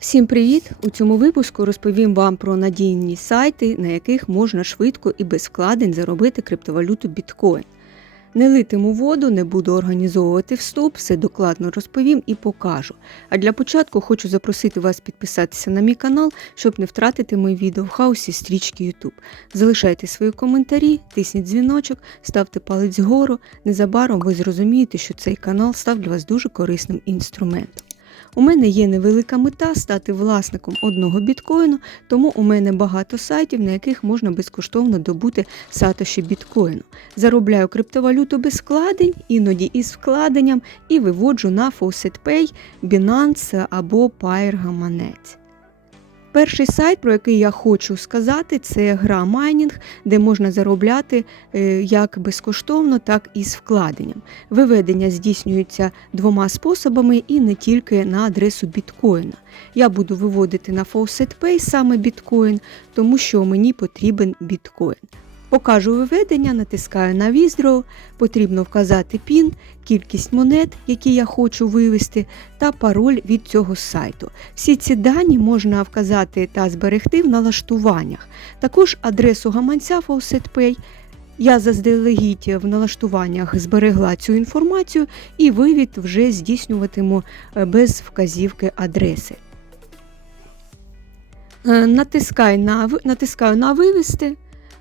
Всім привіт! У цьому випуску розповім вам про надійні сайти, на яких можна швидко і без вкладень заробити криптовалюту біткоін. Не литиму воду, не буду організовувати вступ, все докладно розповім і покажу. А для початку хочу запросити вас підписатися на мій канал, щоб не втратити мої відео в хаосі стрічки YouTube. Залишайте свої коментарі, тисніть дзвіночок, ставте палець вгору. Незабаром ви зрозумієте, що цей канал став для вас дуже корисним інструментом. У мене є невелика мета стати власником одного біткоїну, тому у мене багато сайтів, на яких можна безкоштовно добути сатоші біткоїну. Заробляю криптовалюту без вкладень, іноді із вкладенням, і виводжу на FaucetPay, Binance або Pair гаманець. Перший сайт, про який я хочу сказати, це гра майнінг, де можна заробляти е, як безкоштовно, так і з вкладенням. Виведення здійснюється двома способами і не тільки на адресу біткоїна. Я буду виводити на FawcettPay саме біткоін, тому що мені потрібен біткоін. Покажу виведення, натискаю на Withdraw, потрібно вказати PIN, кількість монет, які я хочу вивести, та пароль від цього сайту. Всі ці дані можна вказати та зберегти в налаштуваннях. Також адресу гаманця FaucetPay. Я заздалегідь в налаштуваннях зберегла цю інформацію і вивід вже здійснюватиму е, без вказівки адреси. Е, Натискаю на, натискаю на вивести.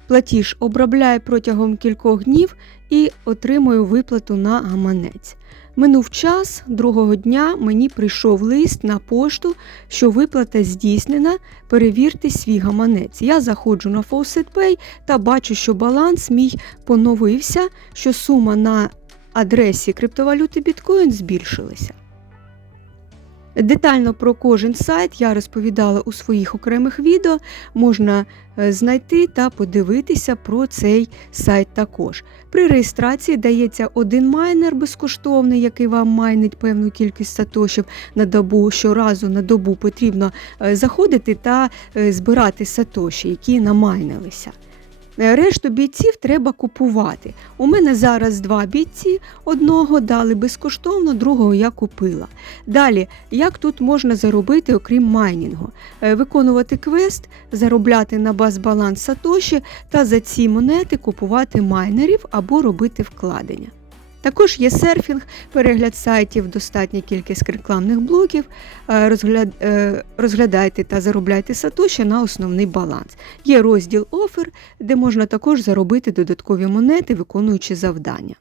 Платіж обробляє протягом кількох днів і отримую виплату на гаманець. Минув час, другого дня мені прийшов лист на пошту, що виплата здійснена. Перевірте свій гаманець. Я заходжу на FaucetPay та бачу, що баланс мій поновився, що сума на адресі криптовалюти біткоін збільшилася. Детально про кожен сайт я розповідала у своїх окремих відео. Можна е, знайти та подивитися про цей сайт також. При реєстрації дається один майнер безкоштовний, який вам майнить певну кількість сатошів на добу. Щоразу на добу потрібно е, заходити та е, збирати сатоші, які намайнилися. Е, Решту бійців треба купувати. У мене зараз два бійці, одного дали безкоштовно, другого я купила. Далі, як тут можна заробити, окрім майнінгу? Е, Виконувати квест, заробляти на баз-баланс Сатоші та за ці монети купувати майнерів або робити вкладення. Також є серфінг, перегляд сайтів, достатня кількість рекламних блоків. Е, Розгляд, е, розглядайте та заробляйте сатоші на основний баланс. Є розділ офер, де можна також заробити додаткові монети, виконуючи завдання.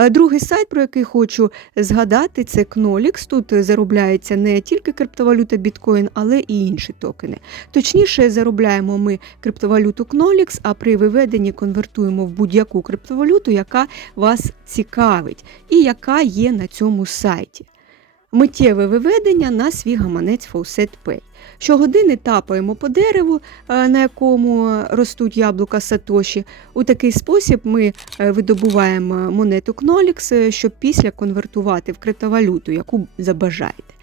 Е, Другий сайт, про який хочу згадати, це Knolix. Тут заробляється не тільки криптовалюта біткоін, але і інші токени. Точніше, заробляємо ми криптовалюту Knolix, а при виведенні конвертуємо в будь-яку криптовалюту, яка вас цікавить і яка є на цьому сайті. Миттєве виведення на свій гаманець Пей. Щогодини тапаємо по дереву, е, на якому ростуть яблука Сатоші. У такий спосіб ми е, видобуваємо монету Knolix, е, щоб після конвертувати в криптовалюту, яку забажаєте.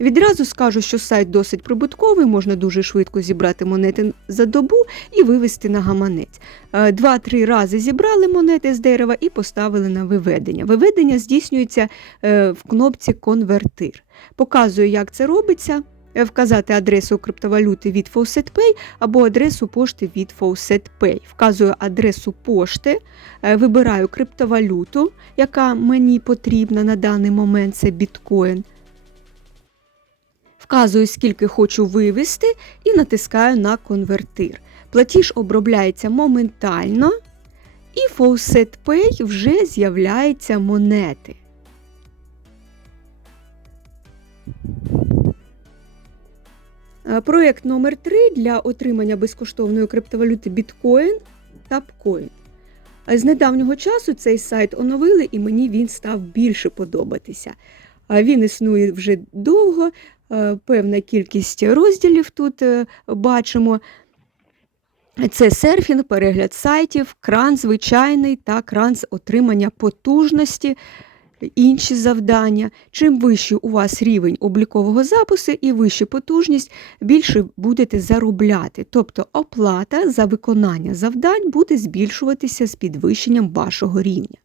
Відразу скажу, що сайт досить прибутковий, можна дуже швидко зібрати монети за добу і вивести на гаманець. Е, Два-три рази зібрали монети з дерева і поставили на виведення. Виведення здійснюється е, в кнопці Конвертир. Показую, як це робиться. Е, Вказати адресу криптовалюти від FaucetPay або адресу пошти від FaucetPay. Вказую адресу пошти, вибираю криптовалюту, яка мені потрібна на даний момент це біткоін. Вказую, скільки хочу вивести, і натискаю на конвертир. Платіж обробляється моментально, і в FaucetPay вже з'являються монети. Е, Проєкт номер 3 для отримання безкоштовної криптовалюти біткоін Tapcoin. З недавнього часу цей сайт оновили, і мені він став більше подобатися. Він існує вже довго, е, певна кількість розділів тут е, бачимо. Це серфінг, перегляд сайтів, кран звичайний та кран з отримання потужності, інші завдання. Чим вищий у вас рівень облікового запису і вища потужність, більше будете заробляти. Тобто оплата за виконання завдань буде збільшуватися з підвищенням вашого рівня.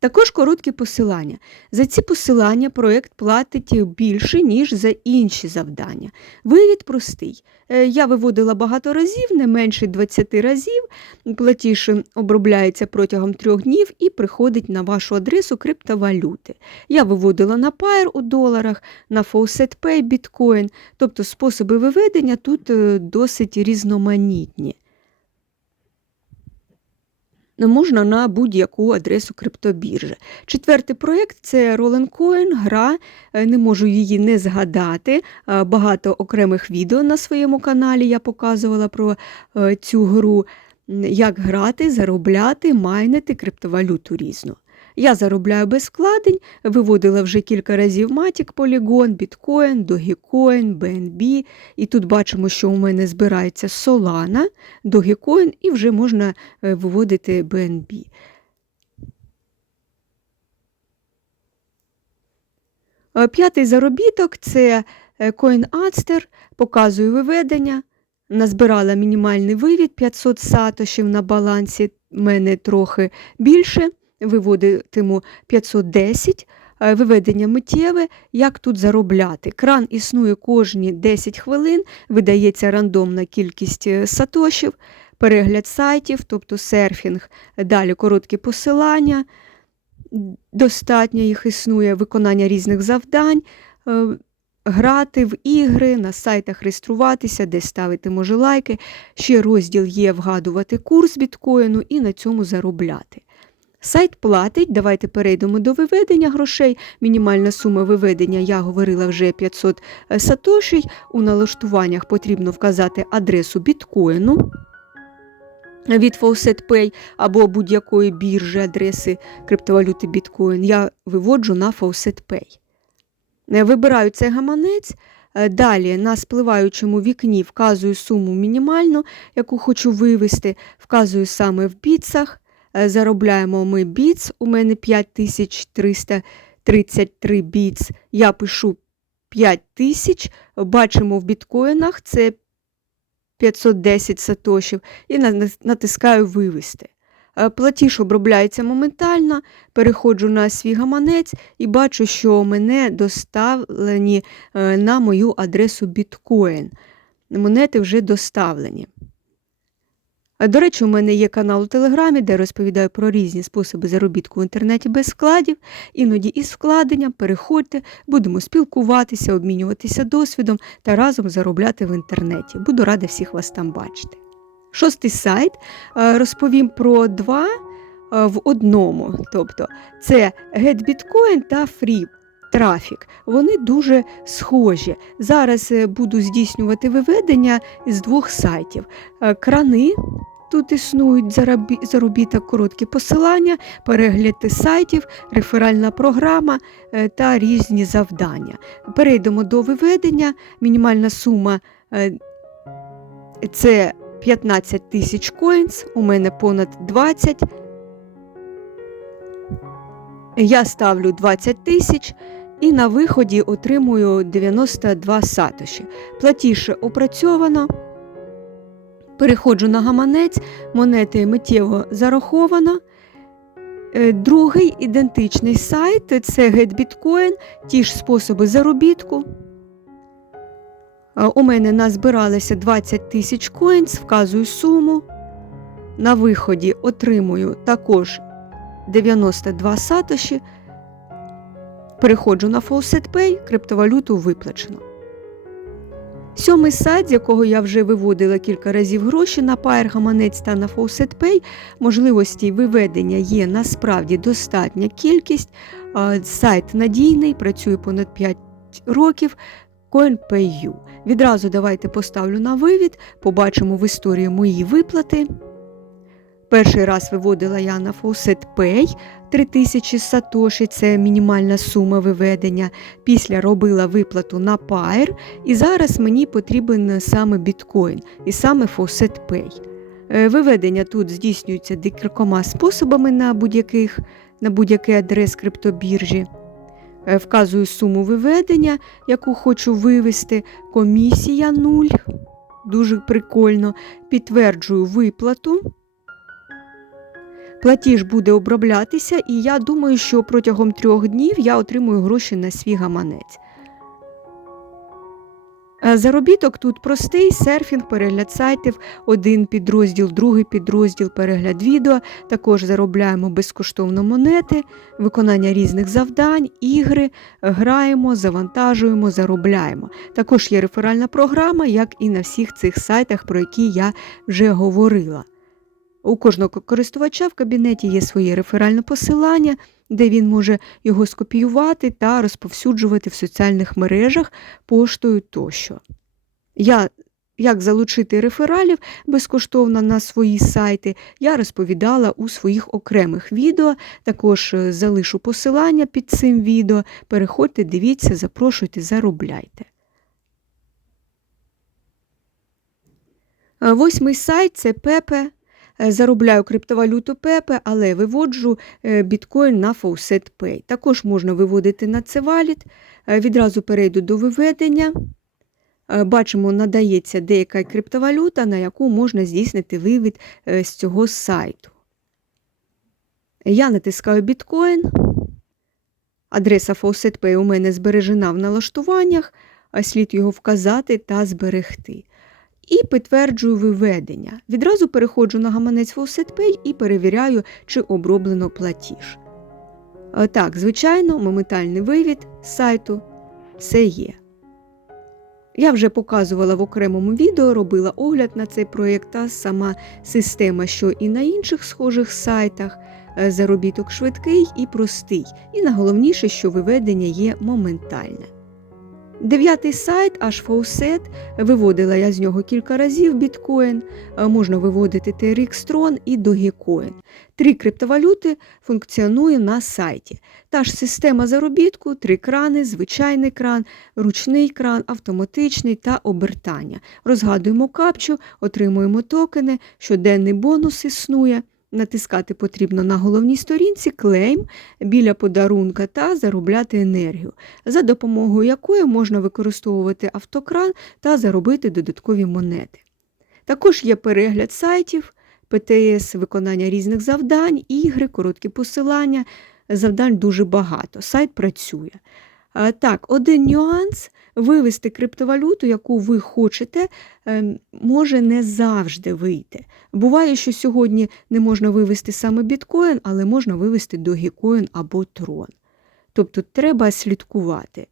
Також короткі посилання. За ці посилання проєкт платить більше, ніж за інші завдання. Вивід простий. Е, Я виводила багато разів, не менше 20 разів. Платіж обробляється протягом трьох днів і приходить на вашу адресу криптовалюти. Я виводила на Pair у доларах, на FaucetPay, біткоін, тобто способи виведення тут е, досить різноманітні. Можна на будь-яку адресу криптобіржі. Четвертий проєкт це Rolling Coin, гра, е, не можу її не згадати. Е, Багато окремих відео на своєму каналі я показувала про е, цю гру, як грати, заробляти, майнити криптовалюту різну. Я заробляю без вкладень, виводила вже кілька разів Matic, Polygon, Bitcoin, Dogecoin, BNB. І тут бачимо, що у мене збирається Solana, Dogecoin і вже можна е, виводити BNB. Е, П'ятий заробіток це е, CoinAdster, показую виведення. Назбирала мінімальний вивід 500 сатошів на балансі, в мене трохи більше, виводитиму 510. Е, Виведення миттєве, як тут заробляти. Кран існує кожні 10 хвилин, видається рандомна кількість е, сатошів, перегляд сайтів, тобто серфінг, далі короткі посилання, достатньо їх існує, виконання різних завдань, е, грати в ігри, на сайтах реєструватися, де ставити може лайки. Ще розділ є вгадувати курс біткоїну і на цьому заробляти. Сайт платить, давайте перейдемо до виведення грошей. Мінімальна сума виведення, я говорила вже 500 сатошей. У налаштуваннях потрібно вказати адресу біткоїну від FaucetPay або будь-якої біржі адреси криптовалюти біткоін. Я виводжу на FaucetPay. Е, Вибираю цей гаманець. Е, Далі на спливаючому вікні вказую суму мінімальну, яку хочу вивести, вказую саме в біцах. Е, Заробляємо ми біц. У мене 5333 біц. Я пишу 5000. Бачимо в біткоїнах це 510 сатошів і натискаю вивести. Е, Платіж обробляється моментально, переходжу на свій гаманець і бачу, що мене доставлені е, на мою адресу біткоін. Монети вже доставлені. Е, До речі, у мене є канал у Телеграмі, де розповідаю про різні способи заробітку в інтернеті без вкладів, іноді із вкладенням. Переходьте, будемо спілкуватися, обмінюватися досвідом та разом заробляти в інтернеті. Буду рада всіх вас там бачити. Шостий сайт е, розповім про два е, в одному. Тобто це GetBitcoin та Free Traffic. Вони дуже схожі. Зараз буду здійснювати виведення з двох сайтів. Крани. Тут існують заробіток, короткі посилання, перегляди сайтів, реферальна програма е, та різні завдання. Перейдемо до виведення. Мінімальна сума е, це 15 тисяч коїнс, у мене понад 20. Я ставлю 20 тисяч і на виході отримую 92 сатоші. Платіше опрацьовано. Переходжу на гаманець, монети миттєво зараховано. Е, Другий ідентичний сайт це GetBitcoin, ті ж способи заробітку. Е, У мене назбиралося 20 тисяч коїнс, вказую суму. На виході отримую також 92 сатоші. Переходжу на FaucetPay, криптовалюту виплачено. Сьомий сайт, з якого я вже виводила кілька разів гроші на гаманець та на FaucetPay, можливості виведення є насправді достатня кількість. Сайт надійний, працює понад 5 років. CoinPayU. Відразу давайте поставлю на вивід, побачимо в історії мої виплати. Перший раз виводила я на FaucetPay 3000 сатоші, це мінімальна сума виведення. Після робила виплату на Pair, і зараз мені потрібен саме біткоін і саме FaucetPay. Е, Виведення тут здійснюється декількома способами на будь-яких на будь-який адрес криптобіржі. Е, Вказую суму виведення, яку хочу вивести. Комісія 0. Дуже прикольно. Підтверджую виплату. Платіж буде оброблятися, і я думаю, що протягом трьох днів я отримую гроші на свій гаманець. Заробіток тут простий: серфінг, перегляд сайтів, один підрозділ, другий підрозділ, перегляд відео. Також заробляємо безкоштовно монети, виконання різних завдань, ігри, граємо, завантажуємо, заробляємо. Також є реферальна програма, як і на всіх цих сайтах, про які я вже говорила. У кожного користувача в кабінеті є своє реферальне посилання, де він може його скопіювати та розповсюджувати в соціальних мережах поштою тощо. Я, як залучити рефералів безкоштовно на свої сайти, я розповідала у своїх окремих відео. Також е, залишу посилання під цим відео. Переходьте, дивіться, запрошуйте, заробляйте. Е, Восьмий сайт це Пепе. Е, Заробляю криптовалюту Пепе, але виводжу е, біткоін на Faucet Pay. Також можна виводити на Цеваліт. Відразу перейду до виведення. Е, Бачимо, надається деяка криптовалюта, на яку можна здійснити вивід е, з цього сайту. Я натискаю біткоін. Адреса Faucet Pay у мене збережена в налаштуваннях, а слід його вказати та зберегти. І підтверджую виведення. Відразу переходжу на гаманець FaucetPay і перевіряю, чи оброблено платіж. Е, Так, звичайно, моментальний вивід з сайту це є. Я вже показувала в окремому відео, робила огляд на цей проєкт, та сама система, що і на інших схожих сайтах. Е, Заробіток швидкий і простий. І найголовніше, що виведення є моментальне. Дев'ятий сайт Hfaucet, виводила я з нього кілька разів біткоін, е, можна виводити TRX Tron і Dogecoin. Три криптовалюти функціонує на сайті. Та ж система заробітку, три крани, звичайний кран, ручний кран, автоматичний та обертання. Розгадуємо капчу, отримуємо токени, щоденний бонус існує. Натискати потрібно на головній сторінці клейм біля подарунка та заробляти енергію, за допомогою якої можна використовувати автокран та заробити додаткові монети. Також є перегляд сайтів, ПТС, виконання різних завдань, ігри, короткі посилання. Завдань дуже багато. Сайт працює. А, Так, один нюанс вивести криптовалюту, яку ви хочете, ем, може не завжди вийти. Буває, що сьогодні не можна вивести саме біткоін, але можна вивести Dogecoin або Tron. Тобто треба слідкувати.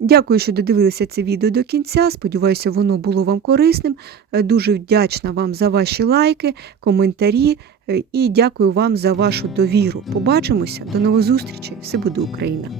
Дякую, що додивилися це відео до кінця. Сподіваюся, воно було вам корисним. Е, Дуже вдячна вам за ваші лайки, коментарі е, і дякую вам за вашу довіру. Побачимося, до нових зустрічей. Все буде Україна!